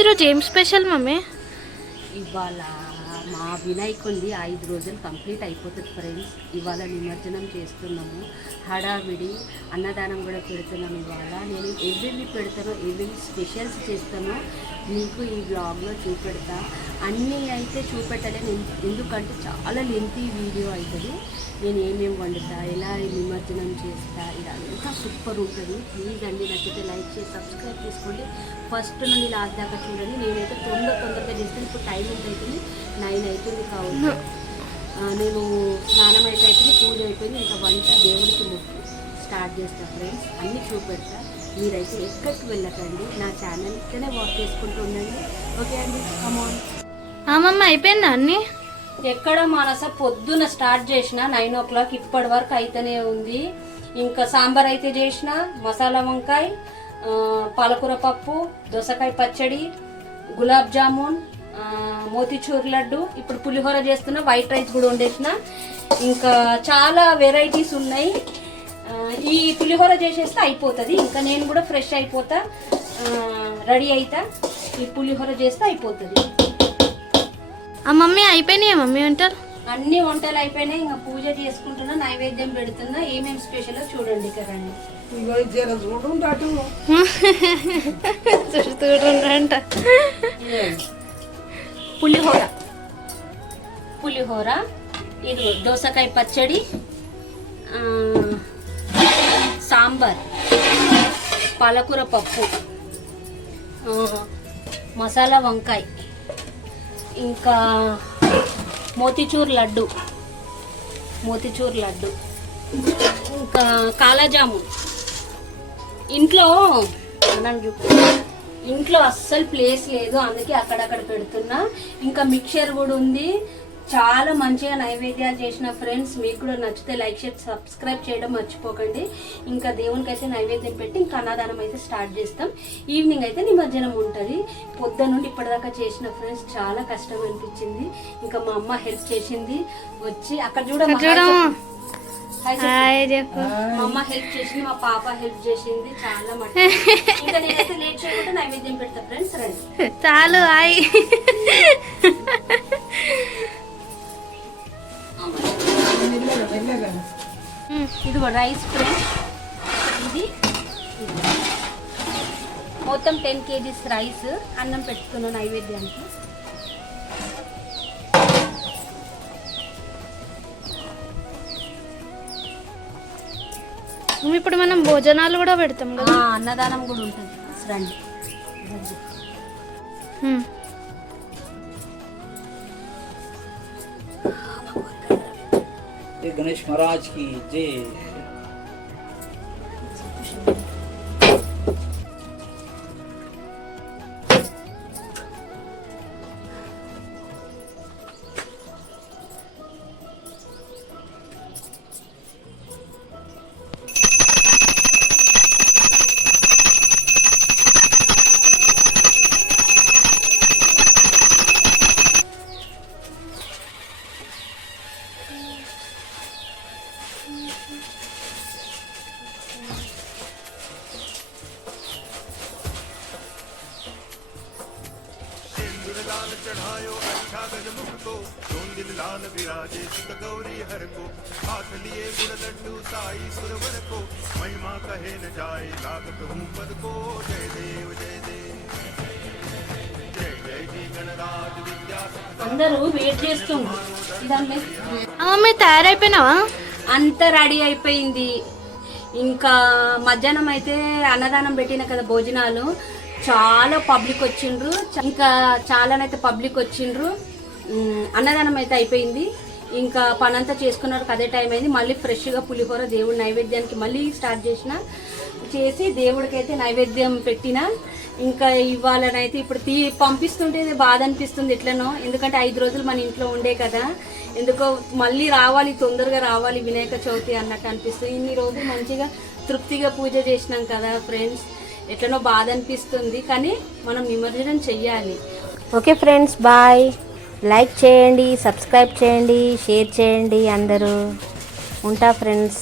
ఈరోజు ఏం special mummy? ఇవాళ మా వినాయకుడిది 5 రోజులు కంప్లీట్ అయిపోతుంది ఫ్రెండ్స్. ఇవాళ నిమజ్జనం చేస్తున్నాము. హడావిడి అన్నదానం కూడా పెడుతున్నాము. ఇవాళ నేను ఏవేవి పెడతానో ఏవేవి స్పెషల్స్ చేస్తానో మీకు ఈ బ్లాగ్లో చూపెడతా. అన్నీ అయితే చూపెట్టలేను, ఎందుకంటే చాలా లెంతీ వీడియో అవుతుంది. నేను ఏమేమి వండుతా, ఎలా నిమజ్జనం చేస్తా, ఇదంతా సూపర్ ఉంటుంది. ప్లీజ్ అండి, నచ్చితే లైక్ చేసి సబ్స్క్రైబ్ చేసుకోండి. ఫస్ట్ నుండి లాస్ట్ దాకా చూడండి. నేనైతే తొందరగా చేస్తాను. ఇప్పుడు టైం ఎంత అవుతుంది? 9 అవుతుంది కావచ్చు. నేను స్నానం అయితే అయిపోయింది, పూజ అయిపోయింది. ఇంకా వంట దేవుడికి మొక్కి స్టార్ట్ చేస్తాను ఫ్రెండ్స్. అన్నీ చూపెడతా. మీరైతే ఎక్కడికి వెళ్ళకండి, నా ఛానల్తోనే వాక్ చేసుకుంటూ ఉండండి. ఓకే అండి, కమాన్. మమ్మ అయిపోయిందా అన్నీ? ఎక్కడ మనస పొద్దున స్టార్ట్ చేసిన 9 o'clock ఇప్పటి వరకు అయితేనే ఉంది. ఇంకా సాంబార్ అయితే చేసిన, మసాలా వంకాయ, పాలకూర పప్పు, దోసకాయ పచ్చడి, గులాబ్ జామున్, మోతిచూర్ లడ్డు, ఇప్పుడు పులిహోర చేస్తున్నా, వైట్ రైస్ కూడా వండేసిన. ఇంకా చాలా వెరైటీస్ ఉన్నాయి. ఈ పులిహోర చేసేస్తే అయిపోతుంది. ఇంకా నేను కూడా ఫ్రెష్ అయిపోతా, రెడీ అవుతా. ఈ పులిహోర చేస్తే అయిపోతుంది. మమ్మీ అయిపోయినాయా మమ్మీ వంటలు? అన్ని వంటలు అయిపోయినాయి. ఇంకా పూజ చేసుకుంటున్నా, నైవేద్యం పెడుతున్నా. ఏమేమి స్పెషల్ చూడండి కదండి. చూడంట. పులిహోర, ఇది దోసకాయ పచ్చడి, సాంబార్, పాలకూర పప్పు, మసాలా వంకాయ, ఇంకా మోతిచూర్ లడ్డు, ఇంకా కాలాజాము. ఇంట్లో అస్సలు ప్లేస్ లేదు, అందుకే అక్కడక్కడ పెడుతున్నా. ఇంకా మిక్చర్ కూడా ఉంది. చాలా మంచిగా నైవేద్యాలు చేసిన ఫ్రెండ్స్. మీకు కూడా నచ్చితే లైక్ చేసి సబ్స్క్రైబ్ చేయడం మర్చిపోకండి. ఇంకా దేవునికి అయితే నైవేద్యం పెట్టి ఇంకా అన్నదానం అయితే స్టార్ట్ చేస్తాం. ఈవినింగ్ అయితే నిమజ్జనం ఉంటుంది. పొద్దున్న నుండి ఇప్పటిదాకా చేసిన ఫ్రెండ్స్, చాలా కష్టం అనిపించింది. ఇంకా మా అమ్మ హెల్ప్ చేసింది వచ్చి. అక్కడ చూడ మా అమ్మ హెల్ప్ చేసింది, మా పాప హెల్ప్ చేసింది. చాలా మట్టి. ఇంకా నేనైతే లేట్ చేయకుండా నైవేద్యం పెడతా ఫ్రెండ్స్. రండి చాలు. హాయ్. ఇదిగో రైస్ ఫ్రెండ్స్. ఇది మొత్తం 10 kgs రైస్, అన్నం పెట్టుకున్నాను నైవేద్యానికి. ఇప్పుడు మనం భోజనాలు కూడా పెడతాం కదా, అన్నదానం కూడా ఉంటుంది. రండి. गणेश महाराज की जय। चढ़ायो अच्छा गजमुख को, चोंदिल लाल विराजे सुत गौरी हर को, हाथ लिए गुड़ लड्डू साई सुरवर को, महिमा कहे न जाए लागत हूँ पद को। जय देव जय देव, जय जय जी गणराज विद्या। అందరూ వెయిట్ చేస్తున్నారు. మమ్మీ తయారైపోయినావా? అంతా రెడీ అయిపోయింది. ఇంకా మధ్యాహ్నం అయితే అన్నదానం పెట్టిన కదా భోజనాలు. చాలా పబ్లిక్ వచ్చిండ్రు, ఇంకా చాలానైతే పబ్లిక్ వచ్చిండ్రు. అన్నదానం అయితే అయిపోయింది. ఇంకా పనంతా చేసుకున్నారు. అదే టైం అయింది. మళ్ళీ ఫ్రెష్గా పులిహోర దేవుడి నైవేద్యానికి మళ్ళీ స్టార్ట్ చేసి దేవుడికి అయితే నైవేద్యం పెట్టిన. ఇంకా ఇవాళనైతే ఇప్పుడు పంపిస్తుంటే బాధ అనిపిస్తుంది ఎట్లనో, ఎందుకంటే 5 రోజులు మన ఇంట్లో ఉండే కదా. ఎందుకో మళ్ళీ రావాలి, తొందరగా రావాలి వినాయక చవితి అన్నట్టు అనిపిస్తుంది. ఇన్ని రోజులు మంచిగా తృప్తిగా పూజ చేసినాం కదా ఫ్రెండ్స్, ఎట్లనో బాధ అనిపిస్తుంది. కానీ మనం నిమజ్జనం చెయ్యాలి. Okay friends, bye. లైక్ చేయండి, సబ్స్క్రైబ్ చేయండి, షేర్ చేయండి. అందరూ ఉంటా ఫ్రెండ్స్.